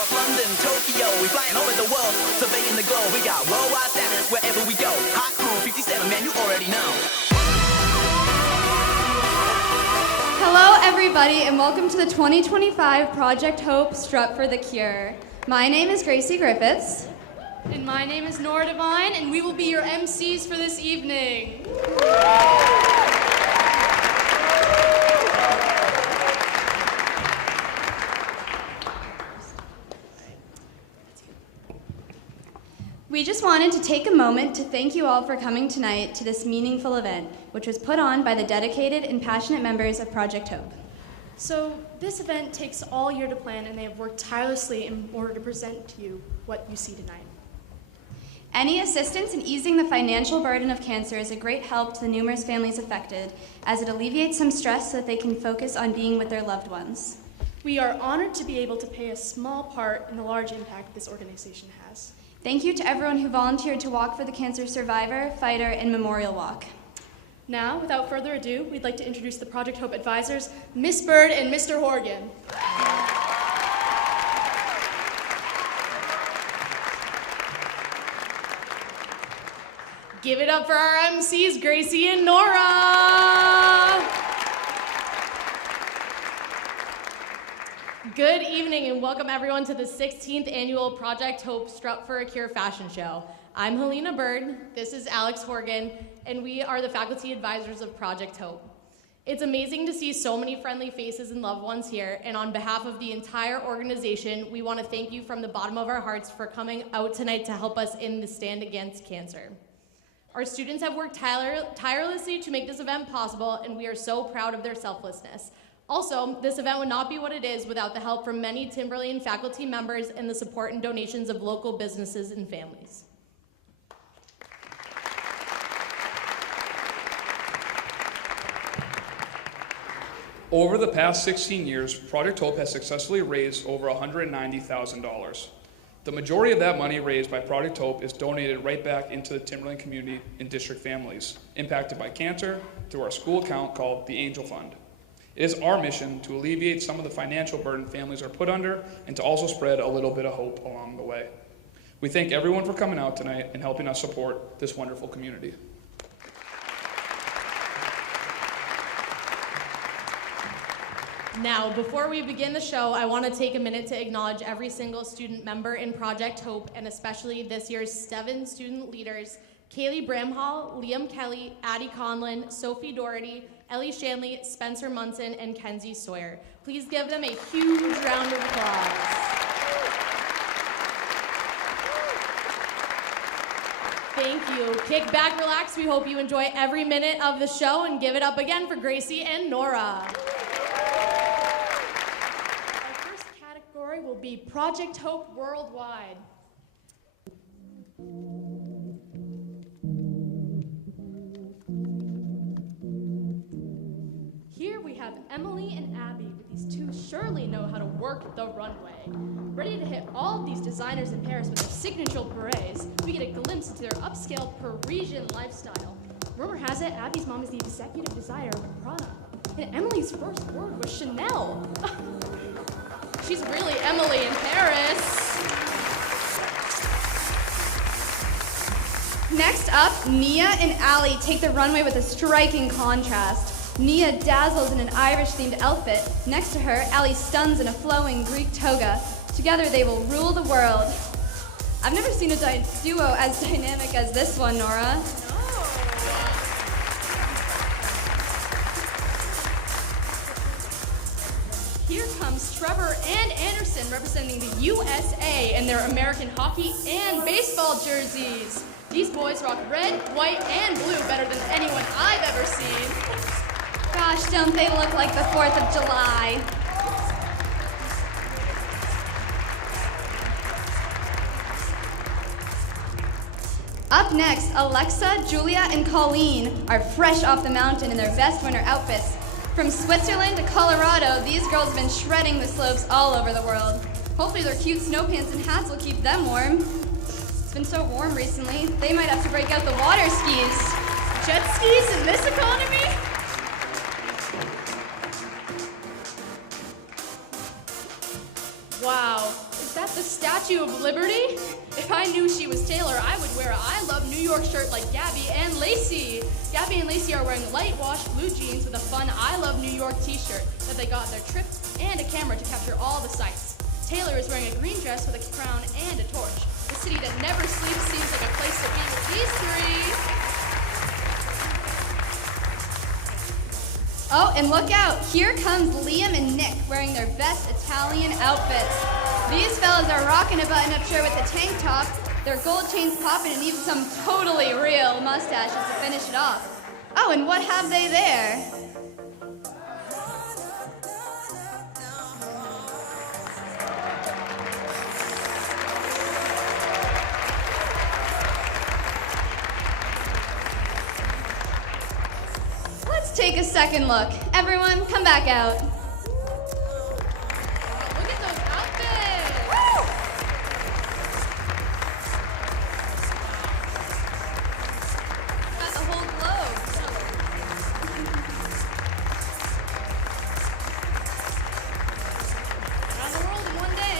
York, London, Tokyo. We flying over the world, surveying the globe. We got worldwide status wherever we go. Hot crew 57, man, you already know. Hello, everybody, and welcome to the 2025 Project Hope Strut for the Cure. My name is Gracie Griffiths. And my name is Nora Devine, and we will be your MCs for this evening. We just wanted to take a moment to thank you all for coming tonight to this meaningful event, which was put on by the dedicated and passionate members of Project Hope. So this event takes all year to plan, and they have worked tirelessly in order to present to you what you see tonight. Any assistance in easing the financial burden of cancer is a great help to the numerous families affected, as it alleviates some stress so that they can focus on being with their loved ones. We are honored to be able to play a small part in the large impact this organization has. Thank you to everyone who volunteered to walk for the cancer survivor, fighter, and memorial walk. Now, without further ado, we'd like to introduce the Project Hope advisors, Miss Bird and Mr. Horgan. Give it up for our MCs, Gracie and Nora. Good evening and welcome everyone to the 16th Annual Project Hope Strut for a Cure fashion show. I'm Helena Bird, this is Alex Horgan, and we are the faculty advisors of Project Hope. It's amazing to see so many friendly faces and loved ones here, and on behalf of the entire organization, we want to thank you from the bottom of our hearts for coming out tonight to help us in the stand against cancer. Our students have worked tirelessly to make this event possible, and we are so proud of their selflessness. Also, this event would not be what it is without the help from many Timberlane faculty members and the support and donations of local businesses and families. Over the past 16 years, Project Hope has successfully raised over $190,000. The majority of that money raised by Project Hope is donated right back into the Timberlane community and district families impacted by cancer through our school account called the Angel Fund. It is our mission to alleviate some of the financial burden families are put under and to also spread a little bit of hope along the way. We thank everyone for coming out tonight and helping us support this wonderful community. Now, before we begin the show, I want to take a minute to acknowledge every single student member in Project Hope, and especially this year's 7 student leaders, Kaylee Bramhall, Liam Kelly, Addie Conlon, Sophie Doherty, Ellie Shanley, Spencer Munson, and Kenzie Sawyer. Please give them a huge round of applause. Thank you. Kick back, relax. We hope you enjoy every minute of the show, and give it up again for Gracie and Nora. Our first category will be Project Hope Worldwide. Here we have Emily and Abby, with these two surely know how to work the runway. Ready to hit all of these designers in Paris with their signature berets, we get a glimpse into their upscale Parisian lifestyle. Rumor has it, Abby's mom is the executive designer of Prada, and Emily's first word was Chanel. She's really Emily in Paris. Next up, Nia and Allie take the runway with a striking contrast. Nia dazzles in an Irish-themed outfit. Next to her, Allie stuns in a flowing Greek toga. Together, they will rule the world. I've never seen a duo as dynamic as this one, Nora. Here comes Trevor and Anderson representing the USA in their American hockey and baseball jerseys. These boys rock red, white, and blue better than anyone I've ever seen. Gosh, don't they look like the 4th of July? Up next, Alexa, Julia, and Colleen are fresh off the mountain in their best winter outfits. From Switzerland to Colorado, these girls have been shredding the slopes all over the world. Hopefully their cute snow pants and hats will keep them warm. It's been so warm recently, they might have to break out the water skis. Jet skis in this economy? Wow, Is that the Statue of Liberty? If I knew she was Taylor, I would wear a I Love New York shirt like Gabby and Lacey. Gabby and Lacey are wearing light wash blue jeans with a fun I Love New York t-shirt that they got on their trip and a camera to capture all the sights. Taylor is wearing a green dress with a crown and a torch. The city that never sleeps seems like a place to be with these three. Oh, and look out! Here comes Liam and Nick wearing their best Italian outfits. These fellas are rocking a button-up shirt with a tank top, their gold chains popping, and even some totally real mustaches to finish it off. Oh, and what have they there? Let's take a second look. Everyone, come back out. Look at those outfits! Woo! Got the whole globe. Around the world in one day.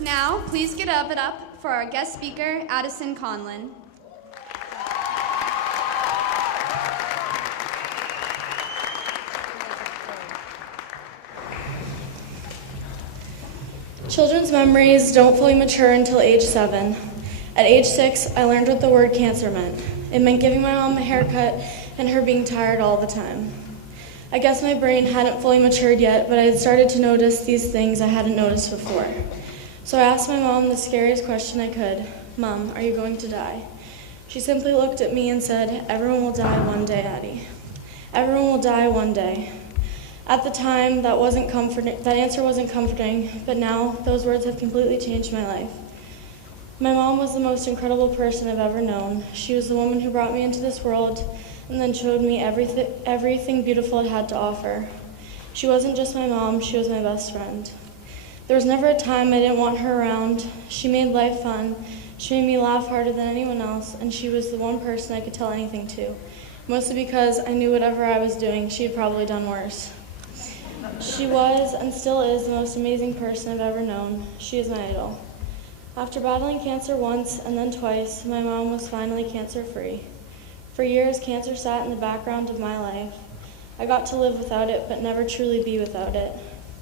Now, please give it up for our guest speaker, Addison Conlon. Children's memories don't fully mature until age 7. At age 6, I learned what the word cancer meant. It meant giving my mom a haircut and her being tired all the time. I guess my brain hadn't fully matured yet, but I had started to notice these things I hadn't noticed before. So I asked my mom the scariest question I could. Mom, are you going to die? She simply looked at me and said, everyone will die one day, Addie. Everyone will die one day. At the time, that answer wasn't comforting, but now those words have completely changed my life. My mom was the most incredible person I've ever known. She was the woman who brought me into this world and then showed me everything beautiful it had to offer. She wasn't just my mom, she was my best friend. There was never a time I didn't want her around. She made life fun. She made me laugh harder than anyone else, and she was the one person I could tell anything to. Mostly because I knew whatever I was doing, she had probably done worse. She was, and still is, the most amazing person I've ever known. She is my idol. After battling cancer once and then twice, my mom was finally cancer-free. For years, cancer sat in the background of my life. I got to live without it, but never truly be without it.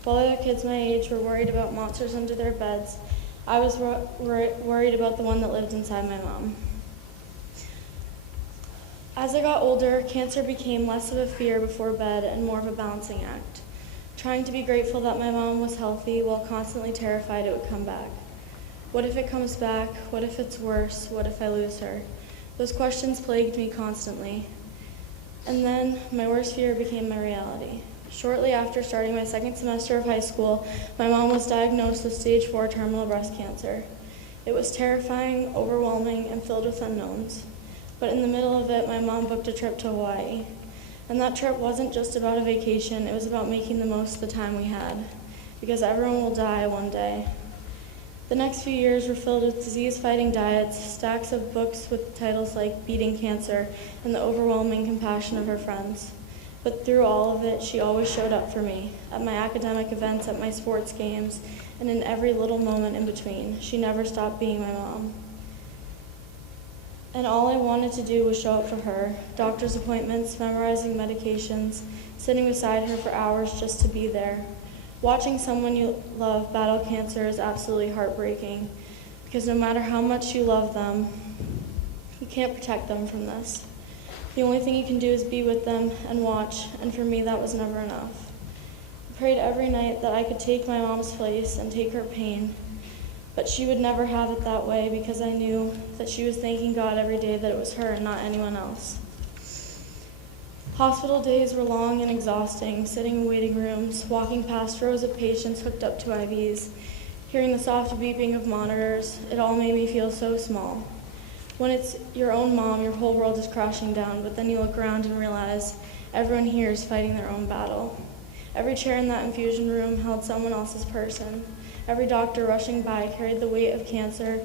While other kids my age were worried about monsters under their beds, I was worried about the one that lived inside my mom. As I got older, cancer became less of a fear before bed and more of a balancing act. Trying to be grateful that my mom was healthy while constantly terrified it would come back. What if it comes back? What if it's worse? What if I lose her? Those questions plagued me constantly. And then my worst fear became my reality. Shortly after starting my second semester of high school, my mom was diagnosed with stage 4 terminal breast cancer. It was terrifying, overwhelming, and filled with unknowns. But in the middle of it, my mom booked a trip to Hawaii. And that trip wasn't just about a vacation, it was about making the most of the time we had. Because everyone will die one day. The next few years were filled with disease-fighting diets, stacks of books with titles like Beating Cancer, and the overwhelming compassion of her friends. But through all of it, she always showed up for me, at my academic events, at my sports games, and in every little moment in between. She never stopped being my mom. And all I wanted to do was show up for her, doctor's appointments, memorizing medications, sitting beside her for hours just to be there. Watching someone you love battle cancer is absolutely heartbreaking, because no matter how much you love them, you can't protect them from this. The only thing you can do is be with them and watch, and for me that was never enough. I prayed every night that I could take my mom's place and take her pain, but she would never have it that way because I knew that she was thanking God every day that it was her and not anyone else. Hospital days were long and exhausting, sitting in waiting rooms, walking past rows of patients hooked up to IVs, hearing the soft beeping of monitors. It all made me feel so small. When it's your own mom, your whole world is crashing down, but then you look around and realize everyone here is fighting their own battle. Every chair in that infusion room held someone else's person. Every doctor rushing by carried the weight of cancer,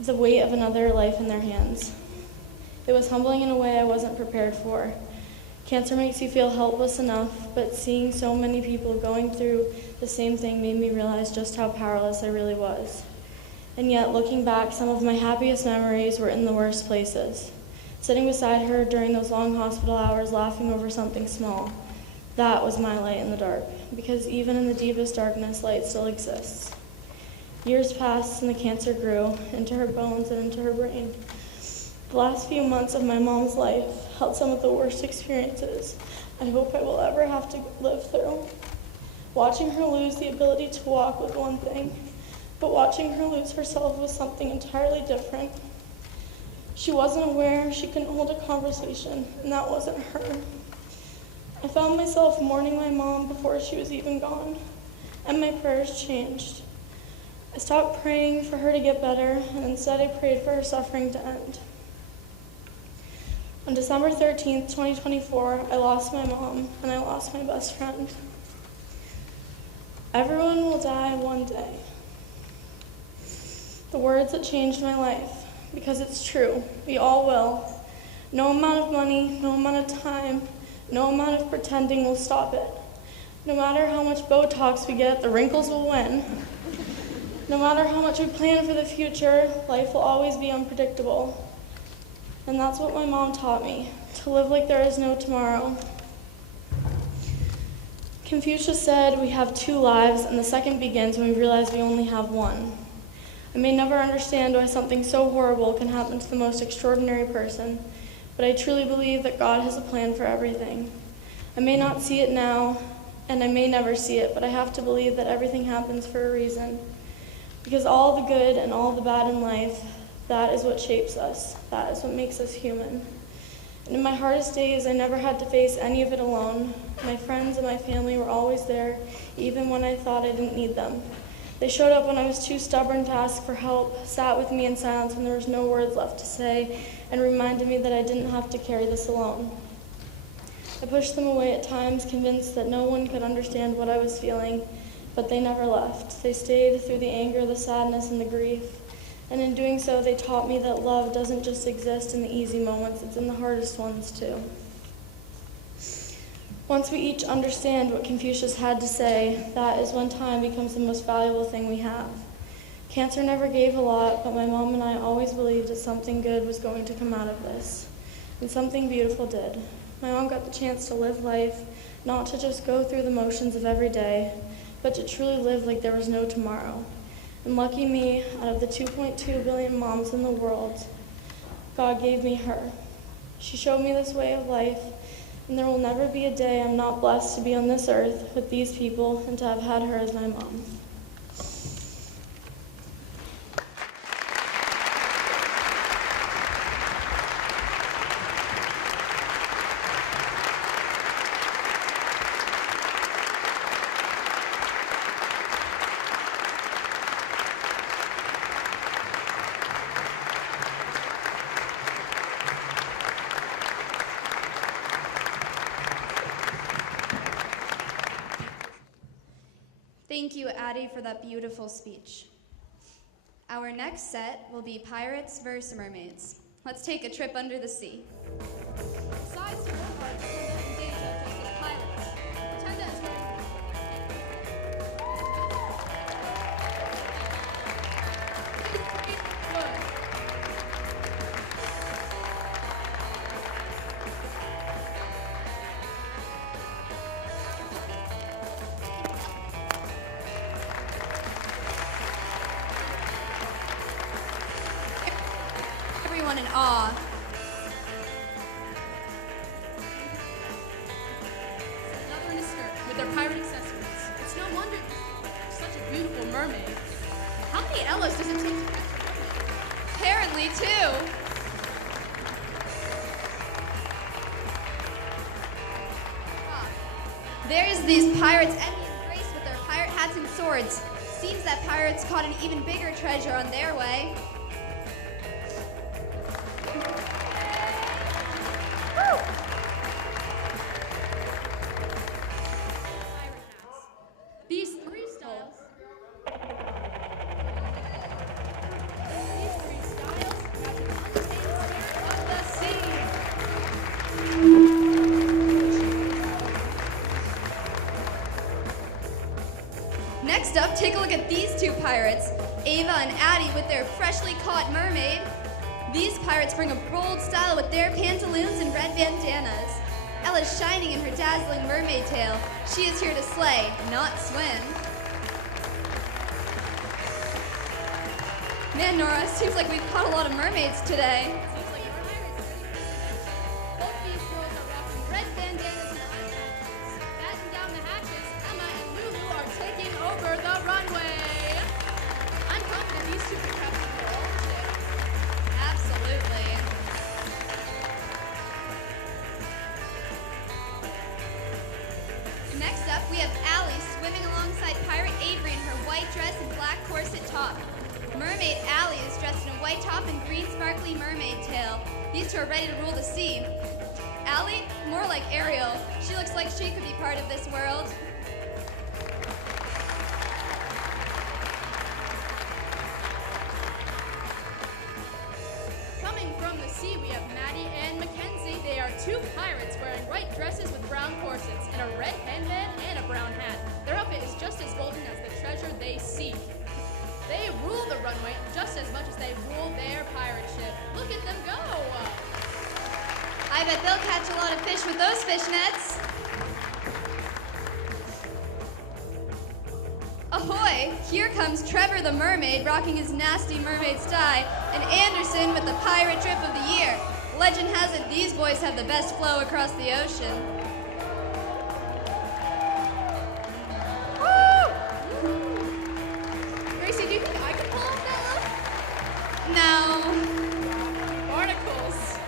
the weight of another life in their hands. It was humbling in a way I wasn't prepared for. Cancer makes you feel helpless enough, but seeing so many people going through the same thing made me realize just how powerless I really was. And yet, looking back, some of my happiest memories were in the worst places. Sitting beside her during those long hospital hours, laughing over something small. That was my light in the dark, because even in the deepest darkness, light still exists. Years passed and the cancer grew into her bones and into her brain. The last few months of my mom's life held some of the worst experiences I hope I will ever have to live through. Watching her lose the ability to walk was one thing, but watching her lose herself was something entirely different. She wasn't aware, she couldn't hold a conversation, and that wasn't her. I found myself mourning my mom before she was even gone, and my prayers changed. I stopped praying for her to get better, and instead I prayed for her suffering to end. On December 13th, 2024, I lost my mom, and I lost my best friend. Everyone will die one day. The words that changed my life, because it's true, we all will. No amount of money, no amount of time, no amount of pretending will stop it. No matter how much Botox we get, the wrinkles will win. No matter how much we plan for the future, life will always be unpredictable. And that's what my mom taught me, to live like there is no tomorrow. Confucius said we have two lives, and the second begins when we realize we only have one. I may never understand why something so horrible can happen to the most extraordinary person, but I truly believe that God has a plan for everything. I may not see it now, and I may never see it, but I have to believe that everything happens for a reason. Because all the good and all the bad in life, that is what shapes us. That is what makes us human. And in my hardest days, I never had to face any of it alone. My friends and my family were always there, even when I thought I didn't need them. They showed up when I was too stubborn to ask for help, sat with me in silence when there was no words left to say, and reminded me that I didn't have to carry this alone. I pushed them away at times, convinced that no one could understand what I was feeling, but they never left. They stayed through the anger, the sadness, and the grief. And in doing so, they taught me that love doesn't just exist in the easy moments, it's in the hardest ones too. Once we each understand what Confucius had to say, that is when time becomes the most valuable thing we have. Cancer never gave a lot, but my mom and I always believed that something good was going to come out of this. And something beautiful did. My mom got the chance to live life, not to just go through the motions of every day, but to truly live like there was no tomorrow. And lucky me, out of the 2.2 billion moms in the world, God gave me her. She showed me this way of life, and there will never be a day I'm not blessed to be on this earth with these people and to have had her as my mom. Thank you, Addie, for that beautiful speech. Our next set will be Pirates vs. Mermaids. Let's take a trip under the sea. Sides to Boulevard, Tenda and Deja versus Pilots. Tenda is ready. Everyone in awe. Another in a skirt with their pirate accessories. It's no wonder they're such a beautiful mermaid. How many Ellas does it take to catch a mermaid? Apparently, two. There's these pirates ending race with their pirate hats and swords. Seems that pirates caught an even bigger treasure on their way. These three styles match an untamed spirit of the sea. Next up, take a look at these two pirates, Ava and Addie with their freshly caught mermaid. These pirates bring a bold style with their pantaloons and red bandanas. Ella's shining in her dazzling mermaid tail. She is here to slay, not swim. Man, Nora, seems like we've caught a lot of mermaids today. Both these girls are rocking red bandanas and eyelashes. Batten down the hatches, Emma and Lulu are taking over the runway. I'm confident these two can capture their own ship. Absolutely. Next up, we have Allie swimming alongside Pirate Avery in her white dress and black corset top. Mermaid Allie is dressed in a white top and green sparkly mermaid tail. These two are ready to rule the sea. Allie, more like Ariel. She looks like she could be part of this world. Coming from the sea, we have Maddie and Mackenzie. They are two pirates wearing white dresses with brown corsets and a red headband and a brown hat. Their outfit is just as golden as the treasure they seek. They rule the runway just as much as they rule their pirate ship. Look at them go! I bet they'll catch a lot of fish with those fish nets. Ahoy! Here comes Trevor the mermaid rocking his nasty mermaid style, and Anderson with the pirate trip of the year. Legend has it these boys have the best flow across the ocean. Gracie, do you think I can pull off that look? No. Barnacles.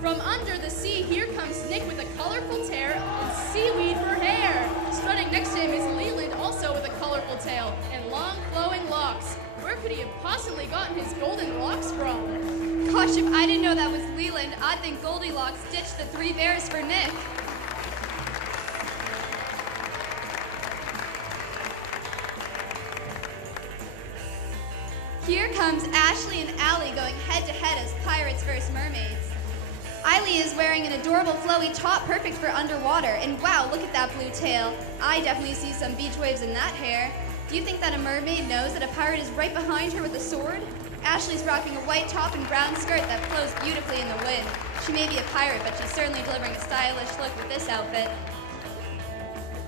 From under the sea, here comes Nick with a colorful tail and seaweed for hair. Strutting next to him is Leland, also with a colorful tail and long flowing locks. Where could he have possibly gotten his golden locks from? Gosh, if I didn't know that was Leland, I'd think Goldilocks ditched the three bears for Nick. Here comes Ashley and Allie going head-to-head as pirates versus mermaids. Eily is wearing an adorable flowy top perfect for underwater, and wow, look at that blue tail. I definitely see some beach waves in that hair. Do you think that a mermaid knows that a pirate is right behind her with a sword? Ashley's rocking a white top and brown skirt that flows beautifully in the wind. She may be a pirate, but she's certainly delivering a stylish look with this outfit.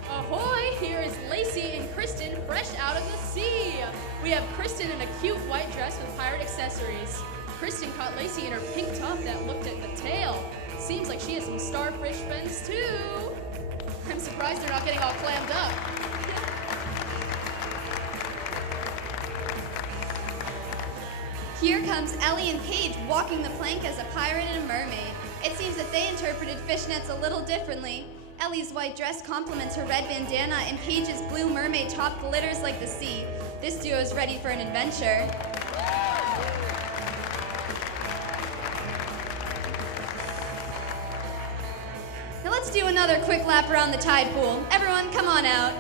Ahoy! Here is Lacey and Kristen fresh out of the sea. We have Kristen in a cute white dress with pirate accessories. Kristen caught Lacey in her pink top that looked at the tail. Seems like she has some starfish fins too. I'm surprised they're not getting all clammed up. Here comes Ellie and Paige walking the plank as a pirate and a mermaid. It seems that they interpreted fishnets a little differently. Ellie's white dress complements her red bandana, and Paige's blue mermaid top glitters like the sea. This duo is ready for an adventure. Now let's do another quick lap around the tide pool. Everyone, come on out.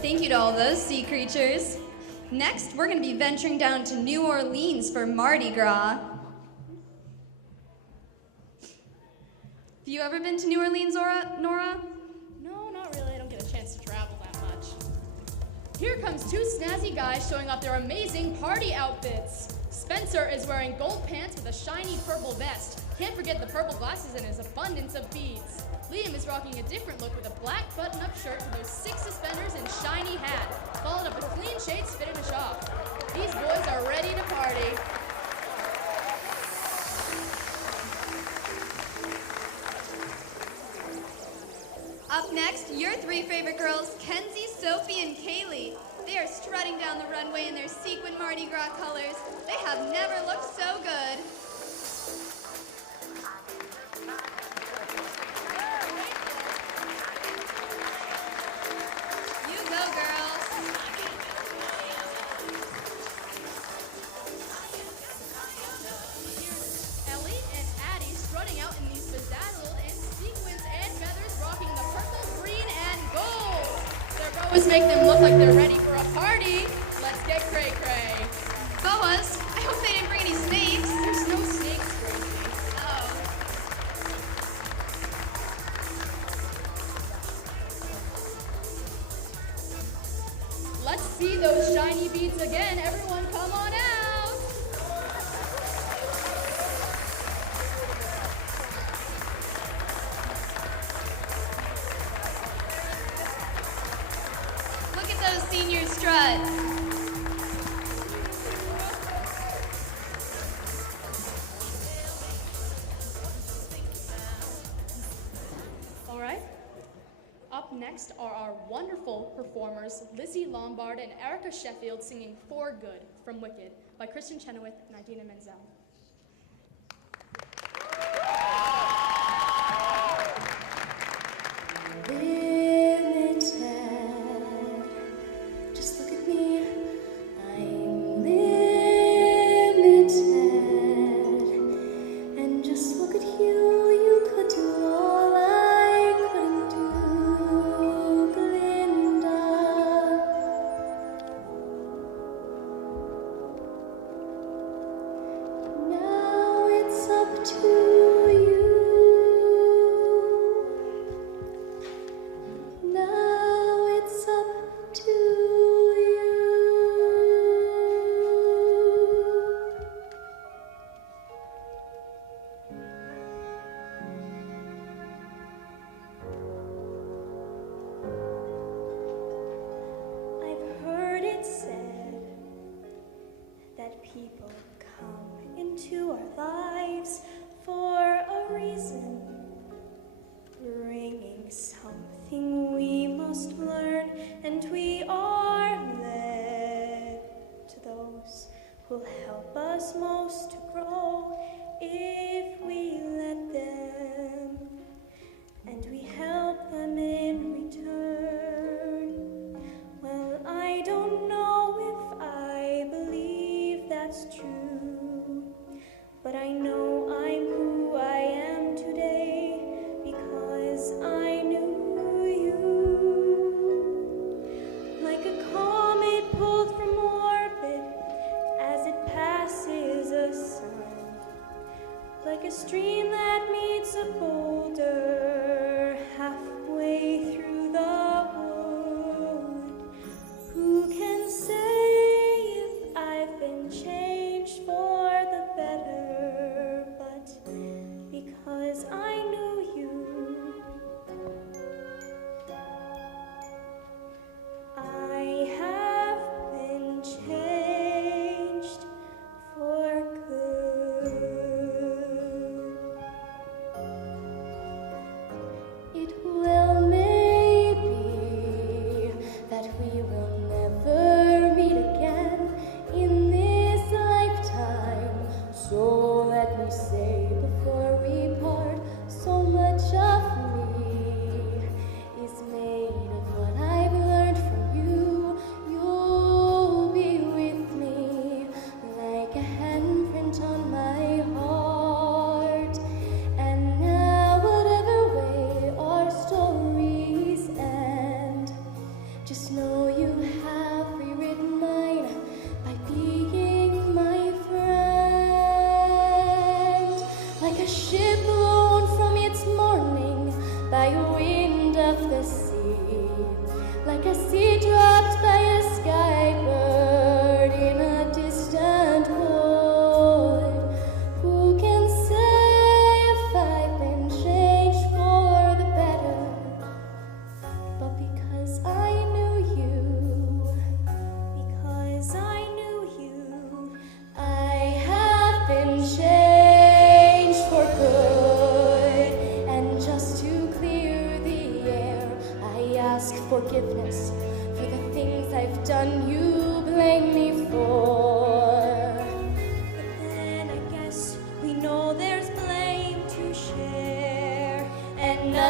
Thank you to all those sea creatures. Next, we're going to be venturing down to New Orleans for Mardi Gras. Have you ever been to New Orleans, Nora? No, not really. I don't get a chance to travel that much. Here comes two snazzy guys showing off their amazing party outfits. Spencer is wearing gold pants with a shiny purple vest. Can't forget the purple glasses and his abundance of beads. Liam is rocking a different look with a black button-up shirt with those 6 suspenders and shiny hat, followed up with clean shades fit in a shop. These boys are ready to party. your three favorite girls, Kenzie, Sophie, and Kaylee. They are strutting down the runway in their sequin Mardi Gras colors. They have never looked so good. You go, girls. Ellie and Addie strutting out in these bedazzled and sequins and feathers, rocking the purple, green, and gold. Their boas make them look like they're ready for a party. Let's get cray-cray. Boas, I hope they didn't bring any snakes. There's no snakes, Gracie. Oh. Let's see those shiny beads again. Everyone, come on out. Look at those seniors strut. All right. Up next are our wonderful performers, Lizzie Lombard and Erica Sheffield, singing For Good from Wicked by Kristen Chenoweth and Idina Menzel. Limited. Just look at me. I'm limited. And just look at you. You could do all I couldn't do, Glinda. Now it's up to you. Now it's up to you. I've heard it said that people come into our lives for a reason, bringing something we must learn, and we are led to those who'll help us most to grow if we let them, and we help them in return. Well, I don't know if I believe that's true, but I know I'm who I am today because I knew you. Like a comet pulled from orbit as it passes a sun, like a stream that meets a boulder halfway through the wood. Who can say if I've been changed for the better? But because I knew you, I have been changed for good.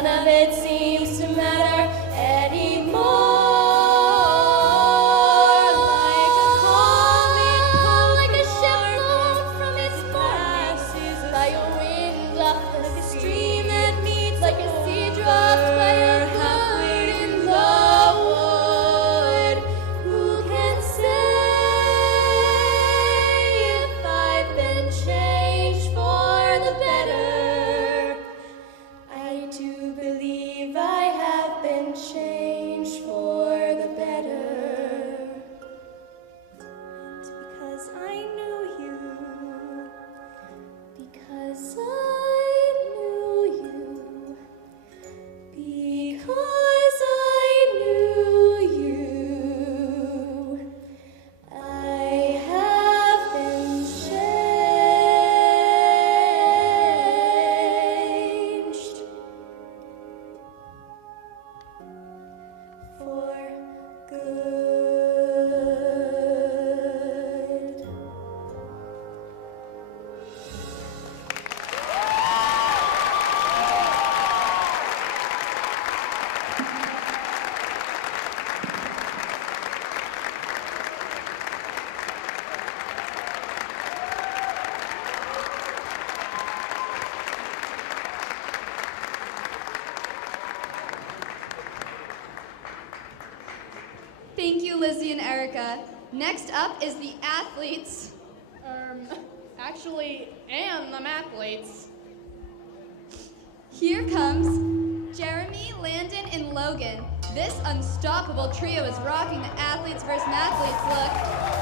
none of it seems to matter anymore. Like a comet, like a ship blown from its moorings, by a wind up the stream that meets like a sea dropped by a bird in the wood. Who can say if I've been changed for the better? I do believe I have been changed for the better. It's because I knew you. Because I knew you. Because I knew you. I have been changed for good. Thank you, Lizzie and Erica. Next up is the athletes. Actually, and the mathletes. Here comes Jeremy, Landon, and Logan. This unstoppable trio is rocking the athletes versus mathletes look.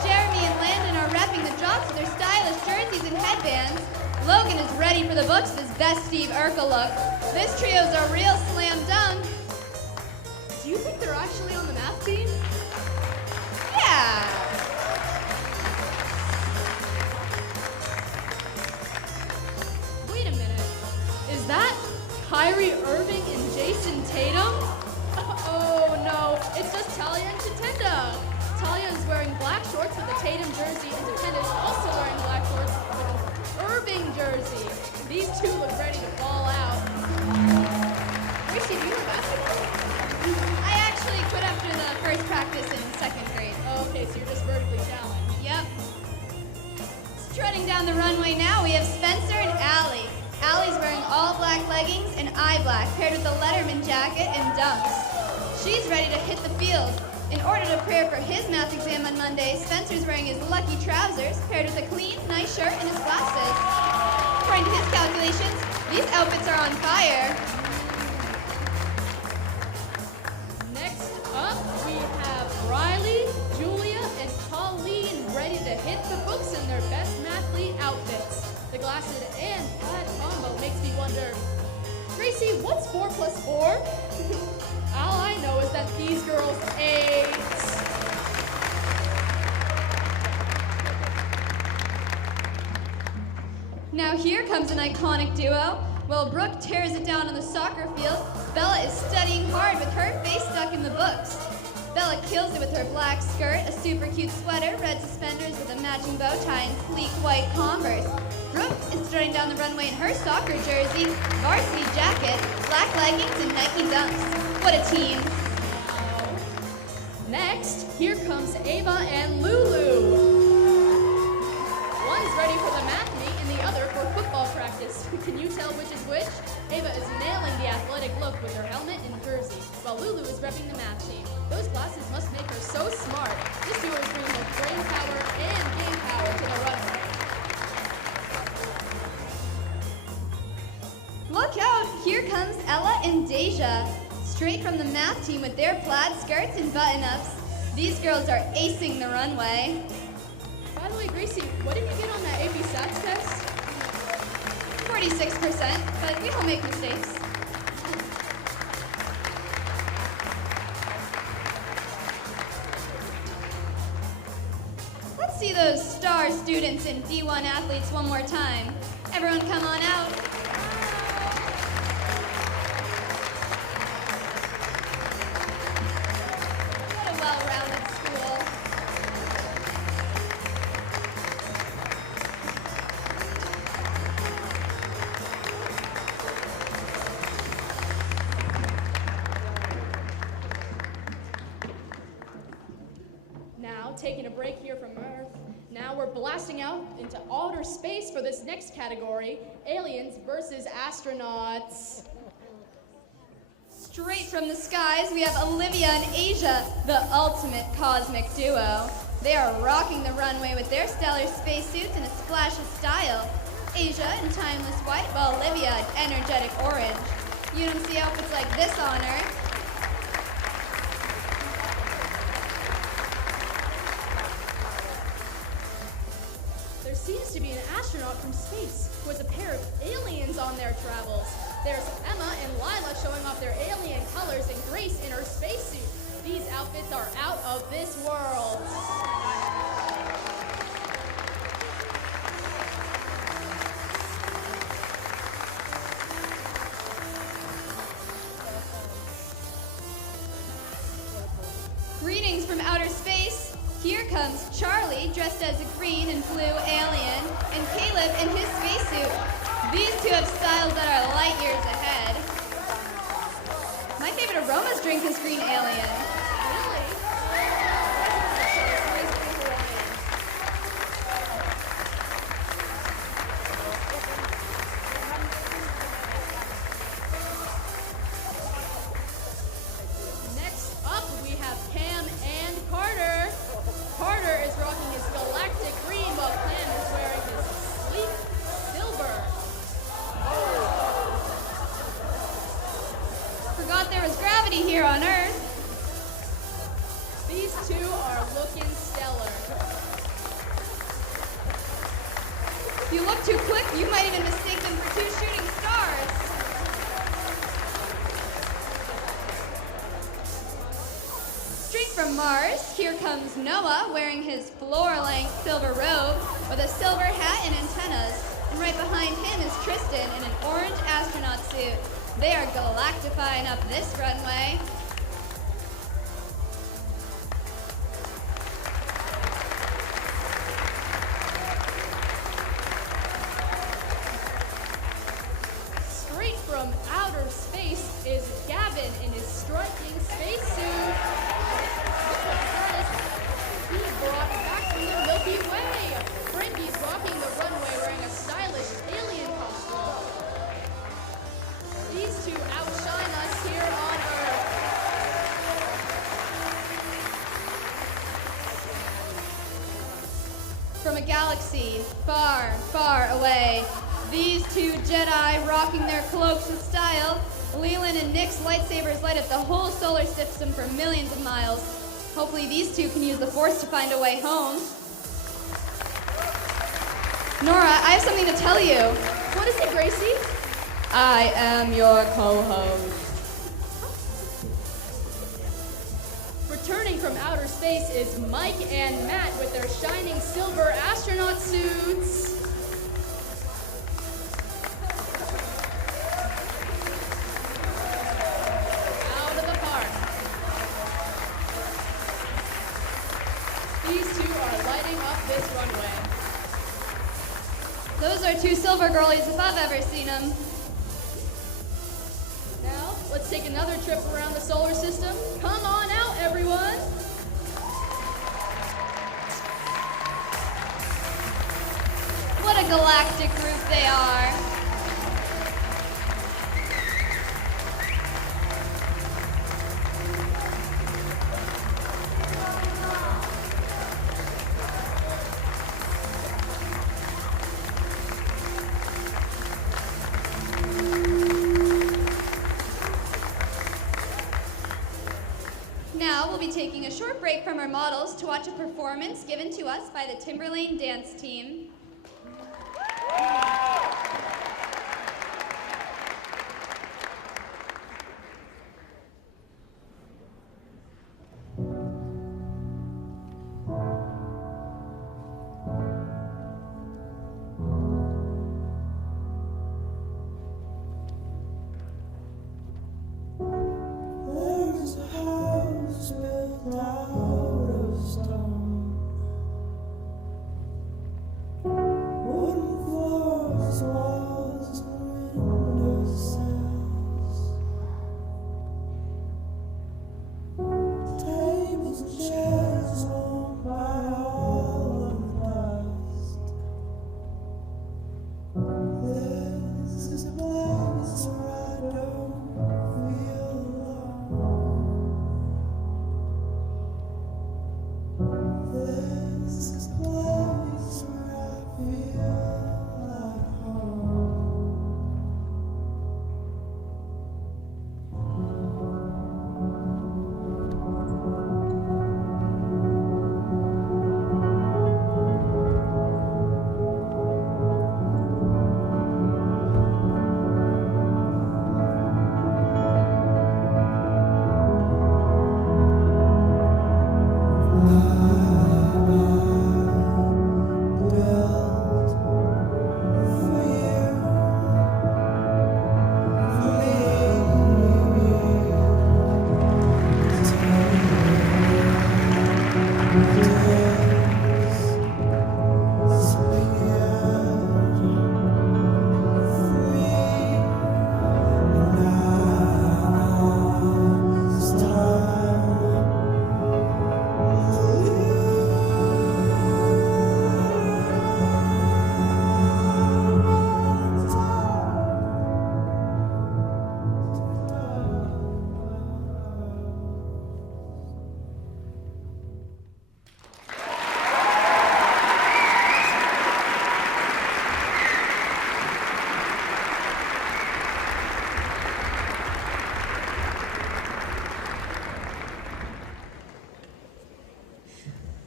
Jeremy and Landon are repping the jocks with their stylish jerseys and headbands. Logan is ready for the books with his best Steve Urkel look. This trio's a real slam dunk. Do you think they're actually on the math team? Yeah. Wait a minute. Is that Kyrie Irving and Jason Tatum? Oh no, it's just Talia and Tatenda. Talia is wearing black shorts with a Tatum jersey, and Tatenda is also wearing black shorts with an Irving jersey. These two look ready to ball out. Gracie, do you know basketball? I actually quit after the first practice in second grade. Oh, okay, so you're just vertically challenged. Yep. Strutting down the runway now, we have Spencer and Allie. Allie's wearing all black leggings and eye black, paired with a Letterman jacket and dunks. She's ready to hit the field. In order to prepare for his math exam on Monday, Spencer's wearing his lucky trousers, paired with a clean, nice shirt and his glasses. According to his calculations, these outfits are on fire. Next up, we have Riley, Julia, and Colleen ready to hit the books in their best mathlete outfits. The glasses and plaid combo makes me wonder, Gracie, what's 4 plus 4? All I know is that these girls ate. Now here comes an iconic duo. While Brooke tears it down on the soccer field, Bella is studying hard with her face stuck in the books. Bella kills it with her black skirt, a super cute sweater, red suspenders with a matching bow tie, and sleek white Converse. Brooke is strutting down the runway in her soccer jersey, varsity jacket, black leggings, and Nike dunks. What a team. Next, here comes Ava and Lulu. One's ready for the math meet and the other for football practice. Can you tell which is which? Ava is nailing the athletic look with her helmet and jersey, while Lulu is repping the math team. Those glasses must make her so smart. This duo is bringing both brain power and game power to the runway. Look out, here comes Ella and Deja. Straight from the math team with their plaid skirts and button-ups. These girls are acing the runway. By the way, Gracie, what did you get on that AP Stats test? 46%, but we all make mistakes. Let's see those star students and D1 athletes one more time. Everyone come on out. What a well-rounded school. blasting out into outer space for this next category, aliens versus astronauts. Straight from the skies, we have Olivia and Asia, the ultimate cosmic duo. They are rocking the runway with their stellar spacesuits in a splash of style. Asia in timeless white, while Olivia in energetic orange. You don't see outfits like this on Earth. There seems to be an astronaut from space who has a pair of aliens on their travels. There's Emma and Lila showing off their alien colors and Grace in her spacesuit. These outfits are out of this world. Greetings from outer space. Here comes Charlie, dressed as a green and blue alien, and Caleb in his spacesuit. These two have styles that are light years ahead. My favorite aromas drink is green alien. Next up, we have Cam and Carter. Carter is rocking his galactic green while Cam is wearing his sleek silver. Forgot there was gravity here on Earth. These two are looking stellar. If you look too quick, you might even mistake them for two shooting stars. Straight from Mars, here comes Noah wearing his floor-length silver robe with a silver hat and antennas. And right behind him is Tristan in an orange astronaut suit. They are galactifying up this runway. Straight from outer space is Gavin in his striking spacesuit. He brought back from the Milky Way. Frankie's rocking the runway wearing a stylish alien costume. These two outshine us here on Earth. From a galaxy far, far away, these two Jedi rocking their cloaks with style. Leland and Nick's lightsabers light up the whole solar system for millions of miles. Hopefully these two can use the Force to find a way home. Nora, I have something to tell you. What is it, Gracie? I am your co-host. Returning from outer space is Mike and Matt with their shining silver astronaut suits. Out of the park. These two are lighting up this runway. Those are two silver girlies if I've ever seen them. Now, let's take another trip around the solar system. Come on out, everyone. What a galactic group they are. Now we'll be taking a short break from our models to watch a performance given to us by the Timberlane dance team. There's a house built out of stone, wooden floors, walls, and window sills, tables and chairs worn by all of the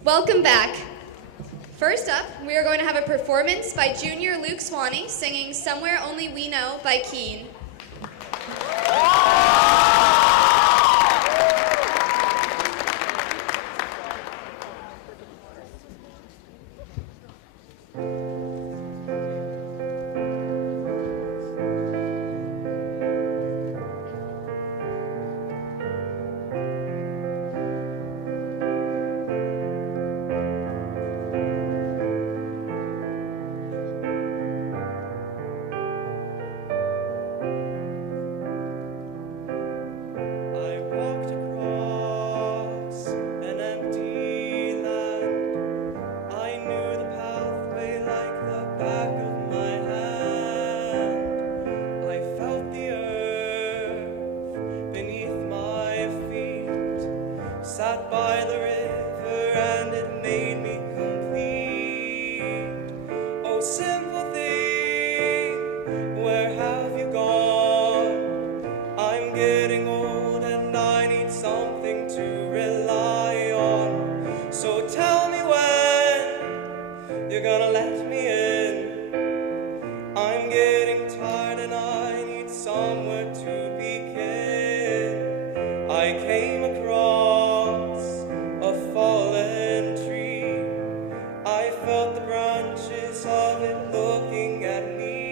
Welcome back. First up, we are going to have a performance by junior Luke Swanee singing Somewhere Only We Know by Keen. I walked across an empty land. I knew the pathway like the back of my hand. I felt the earth beneath my feet. Sat by the river and it made me complete. Oh, simple thing, where have you gone? I'm getting old and I need something to rely on. So tell me when you're gonna let me in. I'm getting tired and I need somewhere to begin. I came across a fallen tree. I felt the branches of it looking at me.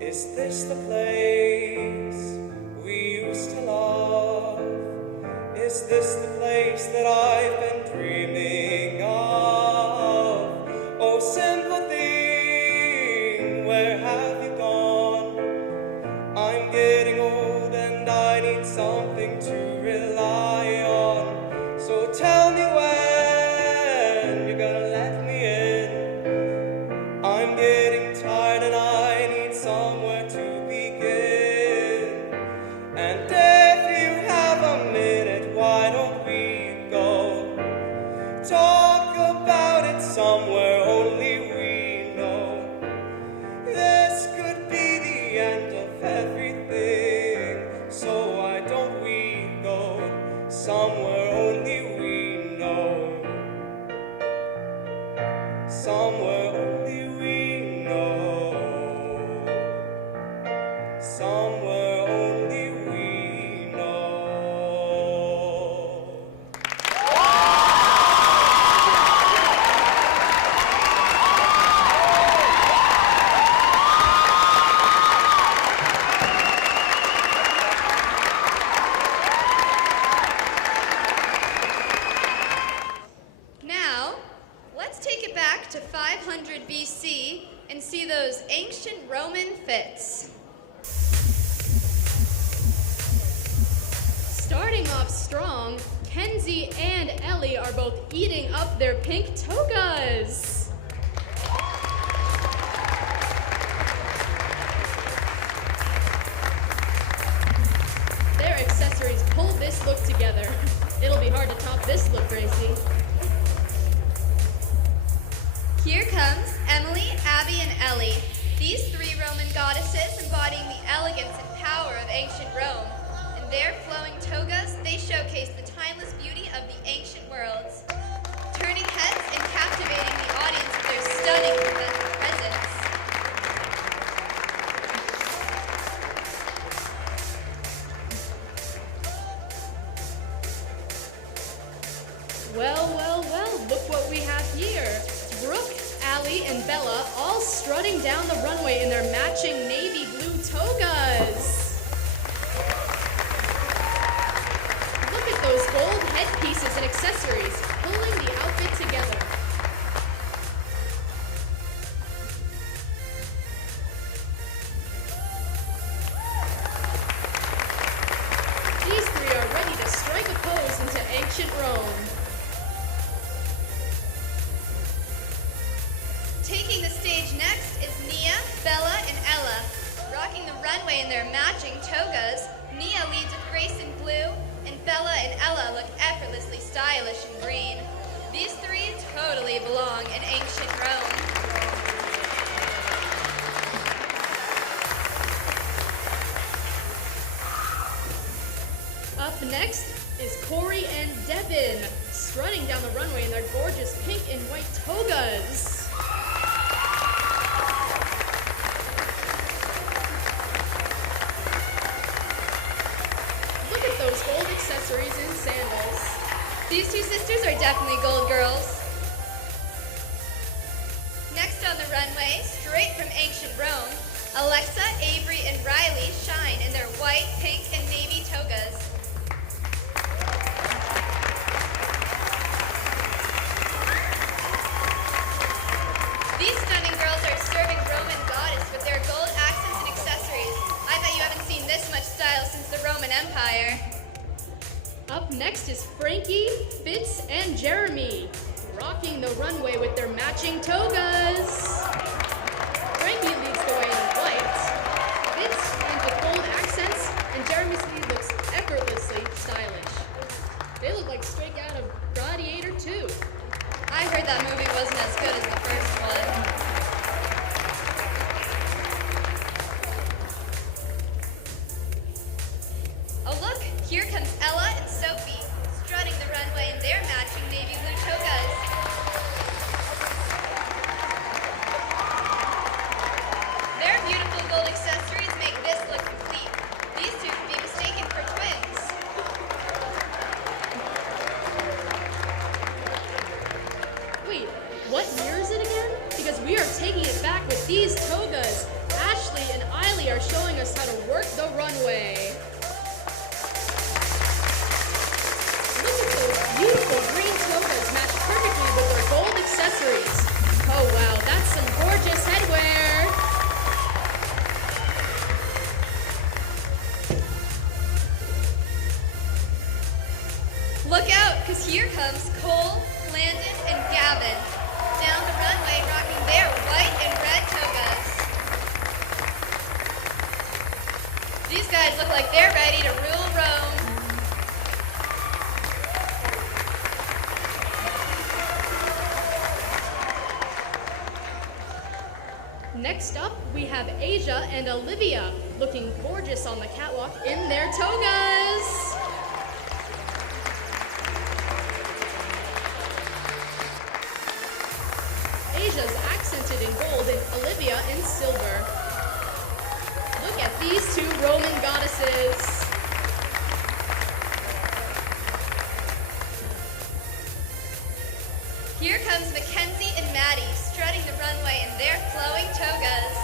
Is this the place we used to love? Is this the place that I've been dreaming of? Oh, simple thing, where have you gone? I'm getting old and I need something to rely on. So tell me when you're gonna let me in. I'm getting tired and I need somewhere to begin. And if you have a minute, why don't we go talk about it somewhere only we know? This could be the end of everything, so why don't we go somewhere only we know? Somewhere only we know. Somewhere only we know. Now, let's take it back to 500 BC and see those ancient Roman fits. Starting off strong, Kenzie and Ellie are both eating up their pink togas. Their accessories pull this look together. It'll be hard to top this look, Gracie. Here comes Emily, Abby, and Ellie. These three Roman goddesses embodying the elegance and power of ancient Rome. In their flowing togas, they showcase the timeless beauty of the ancient worlds, turning heads and captivating the audience with their stunning presence. Well, look what we have here. Brooke, Allie, and Bella all strutting down the runway in their matching navy blue togas. Look at those gold headpieces and accessories, pulling the outfit together. These three are ready to strike a pose into ancient Rome. Taking the stage next is Nia, Bella, and Ella. Rocking the runway in their matching togas, Nia leads with grace in blue, and Bella and Ella look effortlessly stylish in green. These three totally belong in ancient Rome. Up next is Corey and Devin, strutting down the runway in their gorgeous pink and white togas. Look at those gold accessories and sandals. These two sisters are definitely gold girls. Next on the runway, straight from ancient Rome, Alexa, Avery, and Riley shine in their white, pink, and navy togas. These stunning girls are serving Roman goddess with their gold accents and accessories. I bet you haven't seen this much style since the Roman Empire. Up next is Frankie, Fitz, and Jeremy, rocking the runway with their matching togas. Frankie leads the way in white, Fitz shines with gold accents, and Jeremy's lead looks effortlessly stylish. They look like straight out of Gladiator 2. I heard that movie wasn't as good as the first one. Oh look, here comes Ella and Sophie, strutting the runway in their matching navy blue togas. Their beautiful gold accessories make this look complete. These two could be mistaken for twins. Wait, what year is it again? Because we are taking it back with these togas. Ashley and Eiley are showing us how to work the runway. Look at those beautiful green togas match perfectly with their gold accessories. Oh wow, that's some gorgeous headwear. Look out, because here comes Cole, Landon, and Gavin down the runway rocking their white and red togas. These guys look like they're ready to rule Rome. Next up, we have Asia and Olivia looking gorgeous on the catwalk in their togas. Asia's accented in gold and Olivia in silver. Look at these two Roman goddesses. Here comes Mackenzie and Maddie strutting the runway in their flowing togas.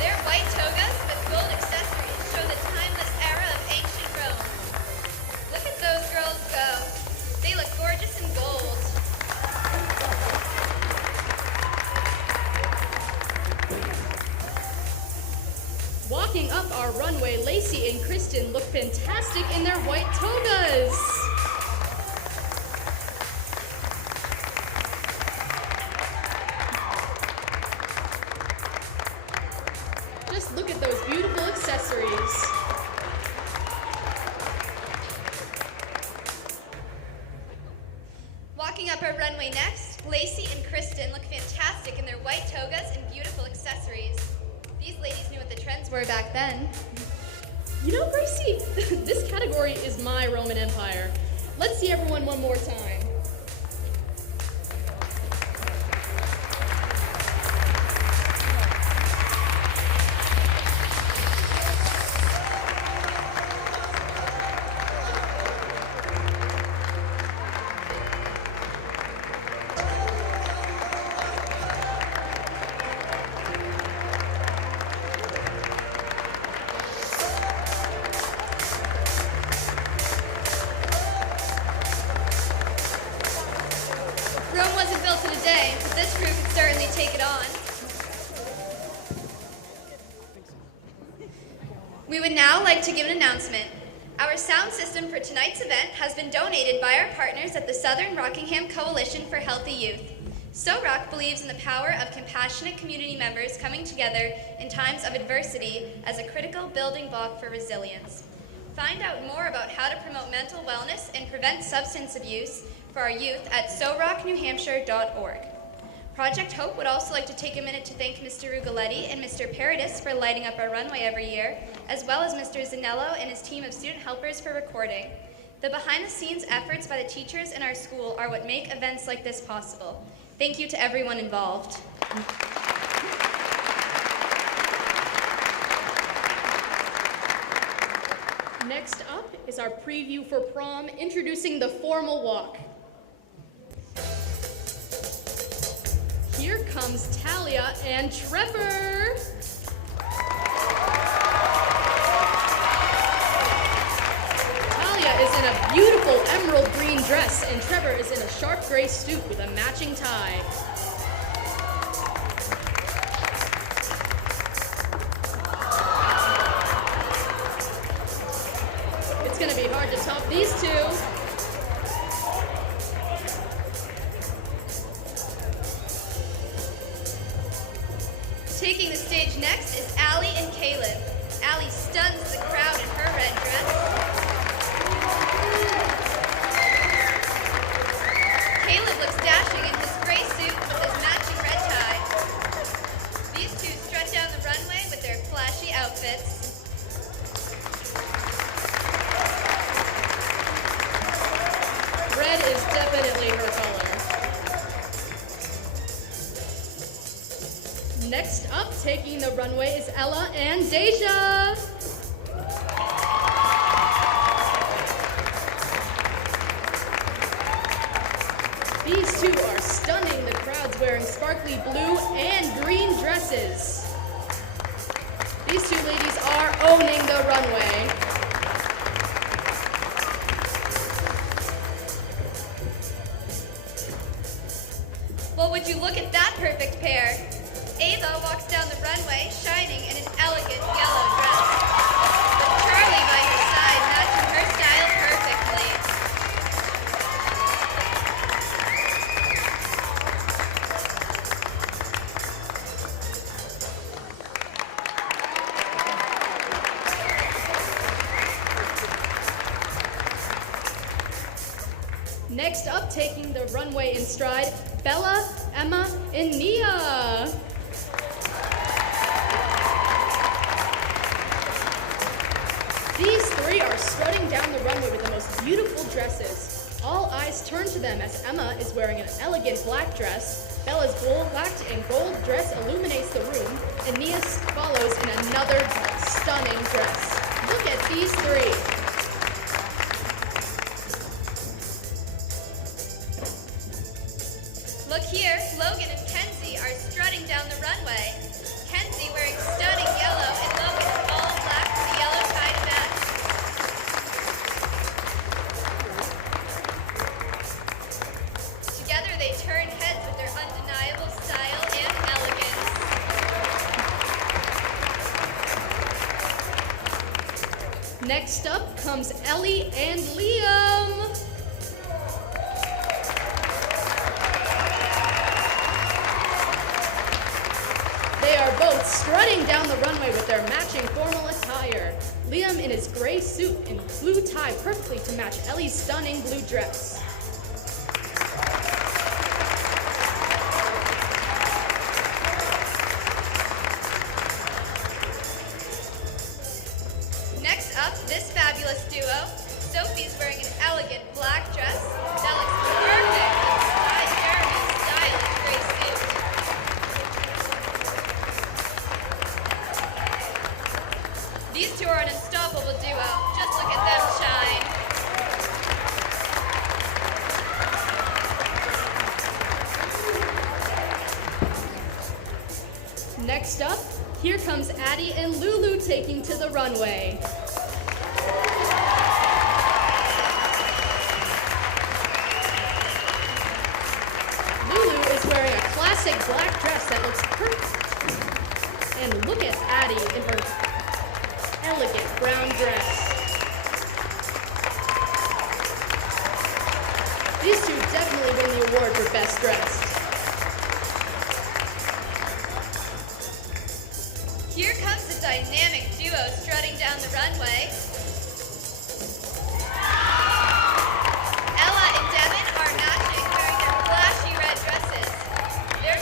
Their white togas with gold accessories show the timeless era of ancient Rome. Look at those girls go. They look gorgeous in gold. Walking up our runway, Lacey and Kristen look fantastic in their white togas. Just look at those beautiful accessories. Walking up our runway next, Lacey and Kristen look fantastic in their white togas and beautiful accessories. These ladies knew what the trends were back then. You know, Gracie, this category is my Roman Empire. Let's see everyone one more time. Rome wasn't built in a day, but this crew could certainly take it on. We would now like to give an announcement. Our sound system for tonight's event has been donated by our partners at the Southern Rockingham Coalition for Healthy Youth. SoRock believes in the power of compassionate community members coming together in times of adversity as a critical building block for resilience. Find out more about how to promote mental wellness and prevent substance abuse for our youth at sorocknewhampshire.org. Project Hope would also like to take a minute to thank Mr. Rugaletti and Mr. Paradis for lighting up our runway every year, as well as Mr. Zanello and his team of student helpers for recording. The behind-the-scenes efforts by the teachers in our school are what make events like this possible. Thank you to everyone involved. Next up is our preview for prom, introducing the formal walk. Here comes Talia and Trevor. Talia is in a beautiful emerald green dress, and Trevor is in a sharp gray suit with a matching tie. It's gonna be hard to top these two. Taking the stage next is Allie and Caleb. Allie stuns the crowd in her red dress. Caleb looks dashing in his gray suit with his matching red tie. These two strut down the runway with their flashy outfits. Red is definitely her color. Next up, taking the runway is Ella and Deja. These two are stunning the crowds wearing sparkly blue and green dresses. These two ladies are owning the runway. Well, would you look at that perfect pair? Ava walks down the runway shining in an elegant yellow dress, with Charlie by her side matching her style perfectly. Next up, taking the runway in stride, Bella, Emma, and Nia. These three are strutting down the runway with the most beautiful dresses. All eyes turn to them as Emma is wearing an elegant black dress, Bella's black and gold dress illuminates the room, and Nia follows in another stunning dress. Look at these three. Look here, Logan and Kenzie are strutting down the runway. Kenzie wearing stunning yellow and Logan in all black with a yellow tie to match. Together they turn heads with their undeniable style and elegance. Next up comes Ellie and Liam. They are both strutting down the runway with their matching formal attire. Liam in his gray suit and blue tie perfectly to match Ellie's stunning blue dress. Next up, this fabulous duo. Sophie's wearing an elegant black dress that looks perfect with Jeremy's stylish gray suit. These two are an unstoppable duo. Just look at them shine. Next up, here comes Addie and Lulu taking to the runway. Lulu is wearing a classic black dress that looks perfect. And look at Addie in her elegant brown dress. These two definitely win the award for best dressed. Here comes a dynamic duo strutting down the runway. Ella and Devin are matching, wearing their flashy red dresses. Their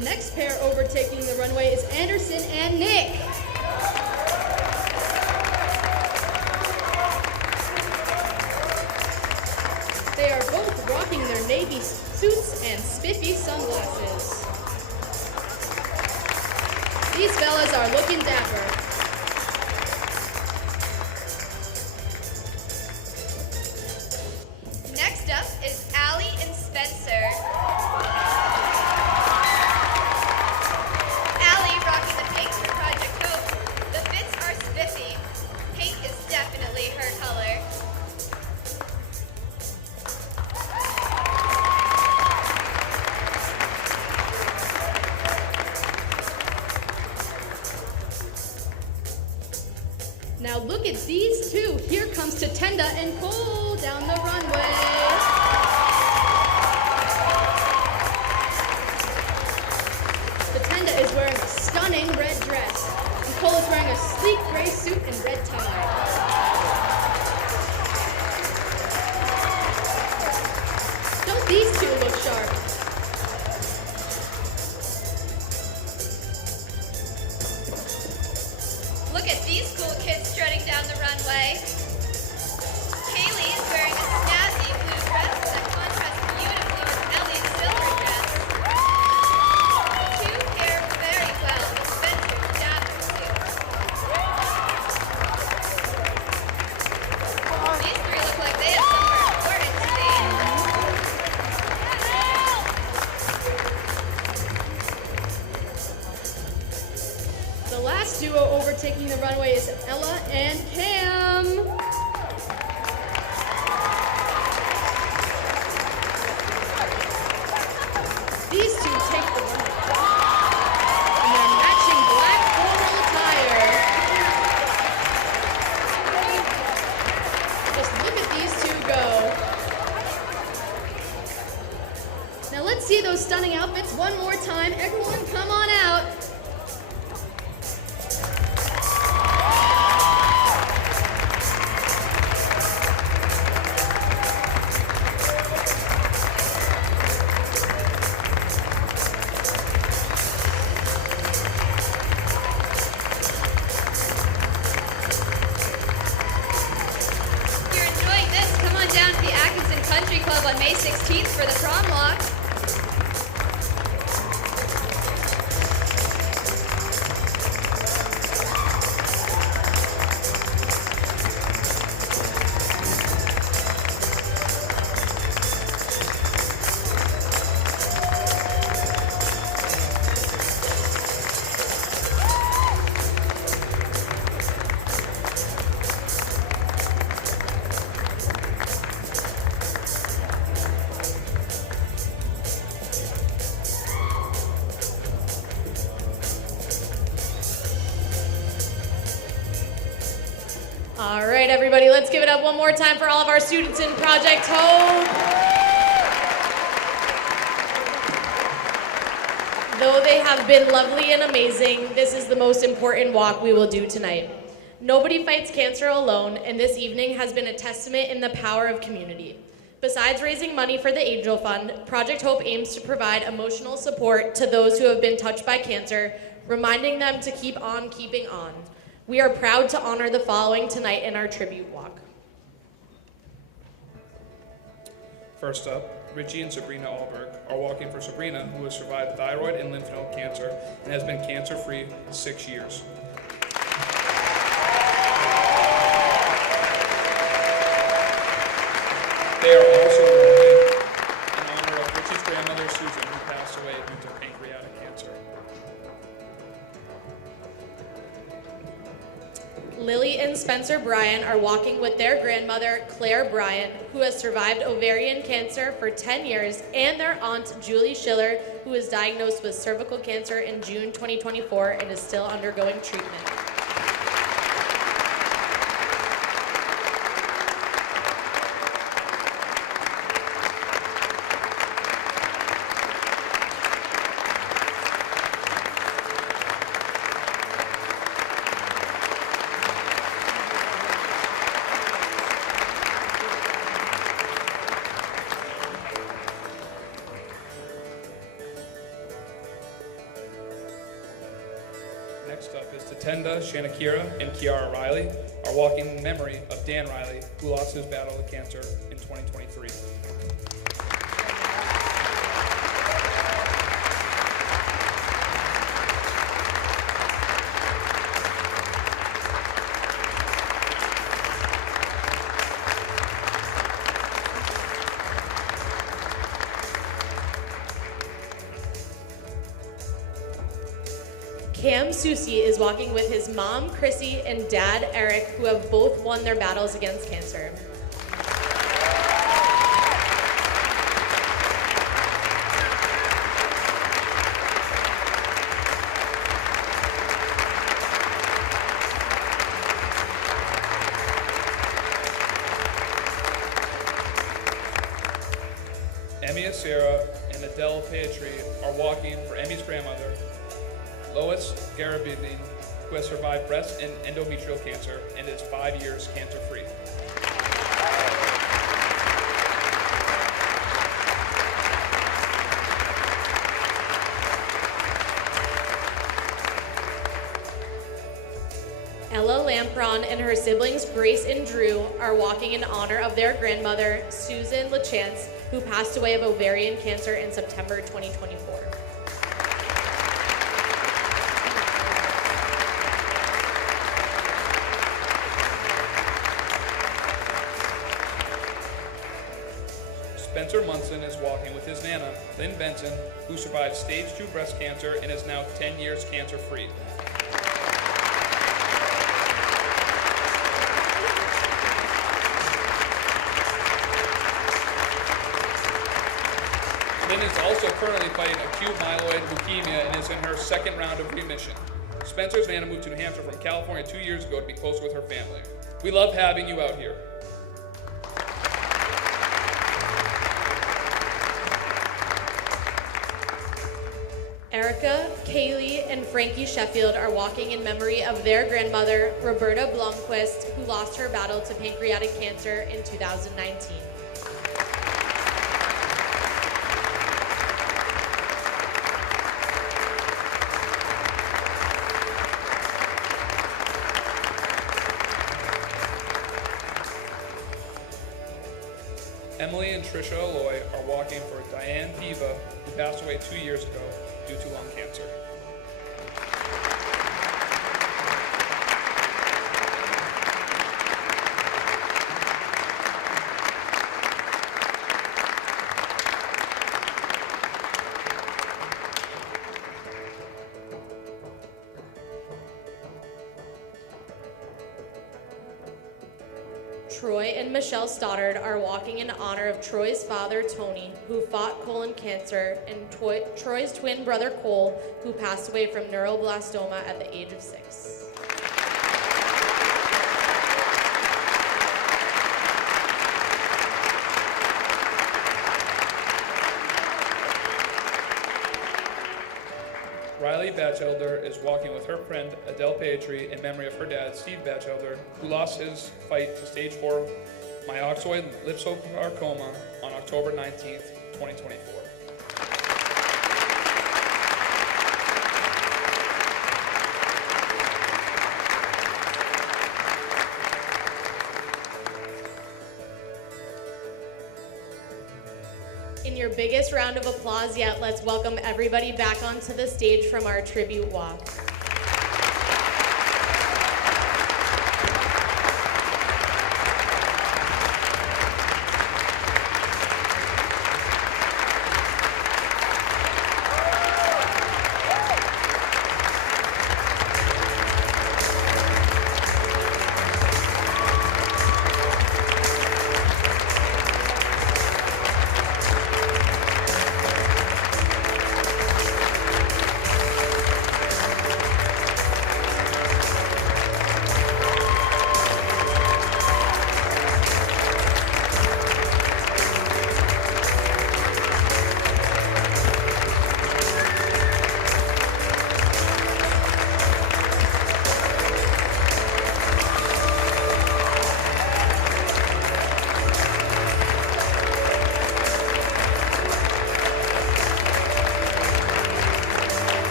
The next pair overtaking the runway is Anderson and Nick. They are both rocking their navy suits and spiffy sunglasses. These fellas are looking dapper. Next up is Allie and Spencer. Allie rocking the pink for Project Hope. The fits are spiffy. Pink is definitely her color. Now look at these two. Here comes Tatenda and Cole down the runway. Tatenda is wearing a stunning red dress, and Cole is wearing a sleek gray suit and red tie. Don't these two look sharp? Look at these cool kids strutting down the runway. Kaylee is wearing a snazzy blue dress that contrasts beautifully with Ellie's silver dress. Two pair very well with Spencer's dapper suit. These three look like they have somewhere important to be. The last duo overtaking the runway is Ella and Cam. These two take the runway in their matching black floral attire. Just look at these two go. Now let's see those stunning outfits one more time. Everyone come on out. If you're enjoying this, come on down to the Atkinson Country Club on May 16th for the prom walk. All right, everybody, let's give it up one more time for all of our students in Project Hope. Though they have been lovely and amazing, this is the most important walk we will do tonight. Nobody fights cancer alone, and this evening has been a testament in the power of community. Besides raising money for the Angel Fund, Project Hope aims to provide emotional support to those who have been touched by cancer, reminding them to keep on keeping on. We are proud to honor the following tonight in our tribute walk. First up, Richie and Sabrina Alberg are walking for Sabrina, who has survived thyroid and lymph node cancer and has been cancer-free 6 years. They are also walking in honor of Richie's grandmother, Susan, who passed away due to pancreatic cancer. Lily and Spencer Bryan are walking with their grandmother, Claire Bryan, who has survived ovarian cancer for 10 years, and their aunt, Julie Schiller, who was diagnosed with cervical cancer in June 2024 and is still undergoing treatment. Next up is Tatenda Shanakira and Kiara Riley are walking in memory of Dan Riley, who lost his battle with cancer in 2023. Cam Susi is walking with his mom, Chrissy, and dad, Eric, who have both won their battles against cancer. Emmy Sarah and Adele Petrie are walking for Emmy's grandmother, Lois Garabedin, who has survived breast and endometrial cancer and is 5 years cancer-free. Ella Lampron and her siblings Grace and Drew are walking in honor of their grandmother, Susan LaChance, who passed away of ovarian cancer in September 2024. Spencer Munson is walking with his nana, Lynn Benson, who survived stage 2 breast cancer and is now 10 years cancer-free. Lynn is also currently fighting acute myeloid leukemia and is in her second round of remission. Spencer's nana moved to New Hampshire from California 2 years ago to be closer with her family. We love having you out here. Erica, Kaylee, and Frankie Sheffield are walking in memory of their grandmother, Roberta Blomquist, who lost her battle to pancreatic cancer in 2019. Emily and Trisha Alloy are walking for Diane Piva, who passed away 2 years ago due to lung cancer. Troy and Michelle Stoddard are walking in honor of Troy's father, Tony, who fought colon cancer, and Troy's twin brother, Cole, who passed away from neuroblastoma at the age of 6. Riley Batchelder is walking with her friend Adele Petrie in memory of her dad, Steve Batchelder, who lost his fight to stage 4 myxoid liposarcoma on October 19th, 2024. In your biggest round of applause yet, let's welcome everybody back onto the stage from our tribute walk.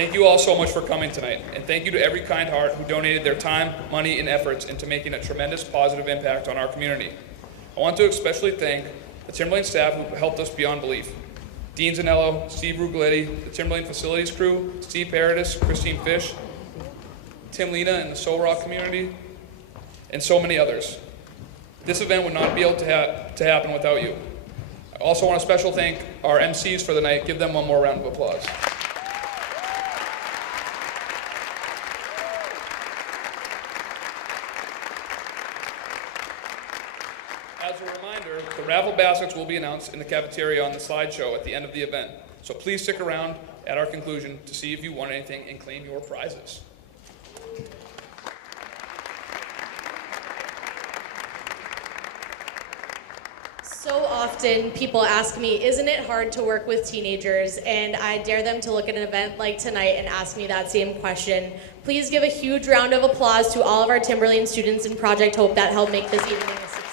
Thank you all so much for coming tonight, and thank you to every kind heart who donated their time, money, and efforts into making a tremendous positive impact on our community. I want to especially thank the Timberlane staff who helped us beyond belief. Dean Zanello, Steve Ruggletti, the Timberlane facilities crew, Steve Paradis, Christine Fish, Tim Lena and the Soul Rock community, and so many others. This event would not be able to happen without you. I also want to special thank our MCs for the night. Give them one more round of applause. As a reminder, the raffle baskets will be announced in the cafeteria on the slideshow at the end of the event. So please stick around at our conclusion to see if you won anything and claim your prizes. So often people ask me, isn't it hard to work with teenagers? And I dare them to look at an event like tonight and ask me that same question. Please give a huge round of applause to all of our Timberlane students in Project Hope that helped make this evening a success.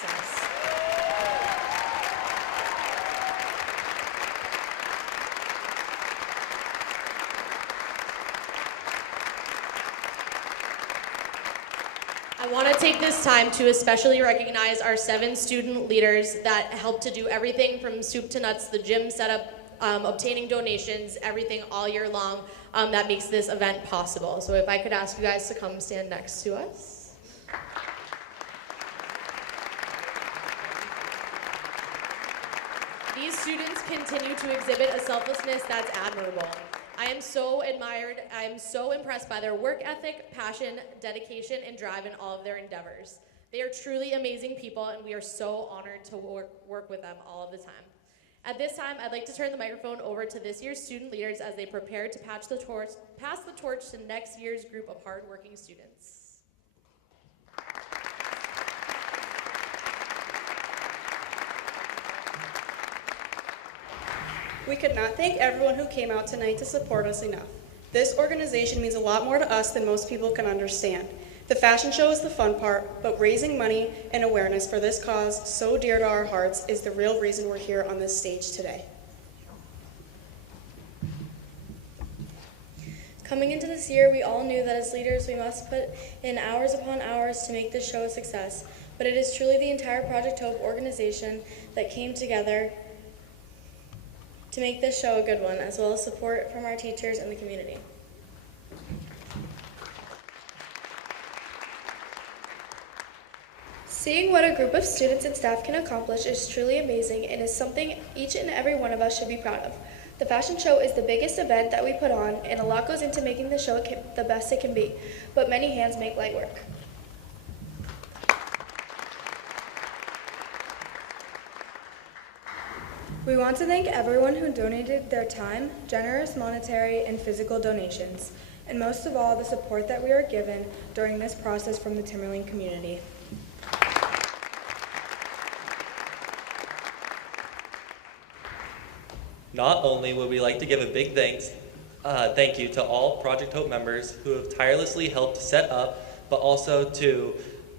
I want to take this time to especially recognize our 7 student leaders that helped to do everything from soup to nuts, the gym setup, obtaining donations, everything all year long that makes this event possible. So if I could ask you guys to come stand next to us. These students continue to exhibit a selflessness that's admirable. I am so admired, I am so impressed by their work ethic, passion, dedication, and drive in all of their endeavors. They are truly amazing people, and we are so honored to work with them all of the time. At this time, I'd like to turn the microphone over to this year's student leaders as they prepare to pass the torch to next year's group of hardworking students. We could not thank everyone who came out tonight to support us enough. This organization means a lot more to us than most people can understand. The fashion show is the fun part, but raising money and awareness for this cause so dear to our hearts is the real reason we're here on this stage today. Coming into this year, we all knew that as leaders we must put in hours upon hours to make this show a success, but it is truly the entire Project Hope organization that came together to make this show a good one, as well as support from our teachers and the community. Seeing what a group of students and staff can accomplish is truly amazing and is something each and every one of us should be proud of. The fashion show is the biggest event that we put on, and a lot goes into making the show the best it can be, but many hands make light work. We want to thank everyone who donated their time, generous monetary and physical donations, and most of all, the support that we are given during this process from the Timberlane community. Not only would we like to give a big thank you to all Project Hope members who have tirelessly helped set up, but also to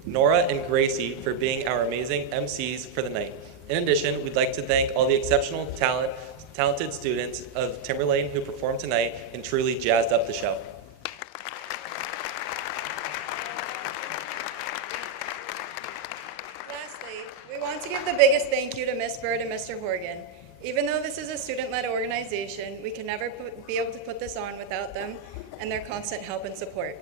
Nora and Gracie for being our amazing MCs for the night. In addition, we'd like to thank all the exceptional talented students of Timberlane who performed tonight and truly jazzed up the show. Lastly, we want to give the biggest thank you to Ms. Bird and Mr. Horgan. Even though this is a student-led organization, we could never be able to put this on without them and their constant help and support.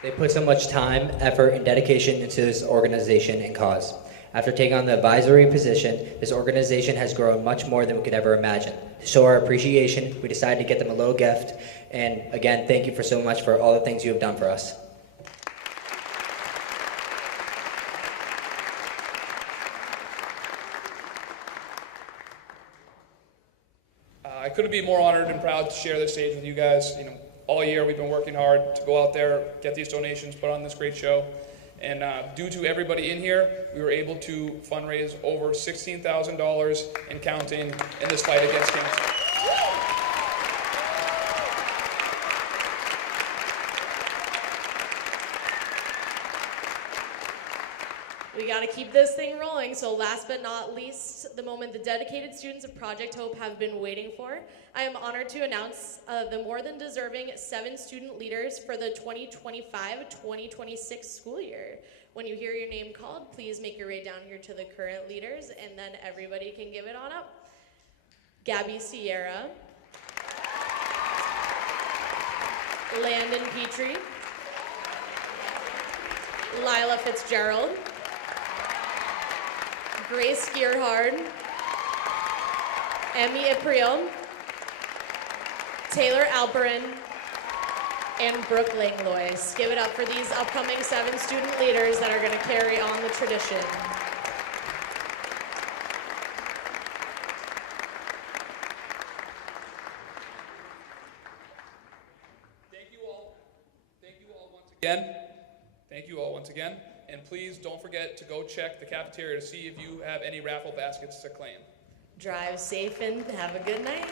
They put so much time, effort, and dedication into this organization and cause. After taking on the advisory position, this organization has grown much more than we could ever imagine. To show our appreciation, we decided to get them a little gift, and again, thank you for so much for all the things you have done for us. I couldn't be more honored and proud to share this stage with you guys. All year we've been working hard to go out there, get these donations, put on this great show. And due to everybody in here, we were able to fundraise over $16,000 and counting in this fight against cancer. We got to keep this thing rolling. So last but not least, the moment the dedicated students of Project Hope have been waiting for, I am honored to announce the more than deserving 7 student leaders for the 2025-2026 school year. When you hear your name called, please make your way down here to the current leaders, and then everybody can give it on up. Gabby Sierra, Landon Petrie, Lila Fitzgerald, Grace Gearhard, Emmy Ipriel, Taylor Alperin, and Brooke Langlois. Give it up for these upcoming 7 student leaders that are going to carry on the tradition. Thank you all once again. Thank you all once again. And please don't forget to go check the cafeteria to see if you have any raffle baskets to claim. Drive safe and have a good night.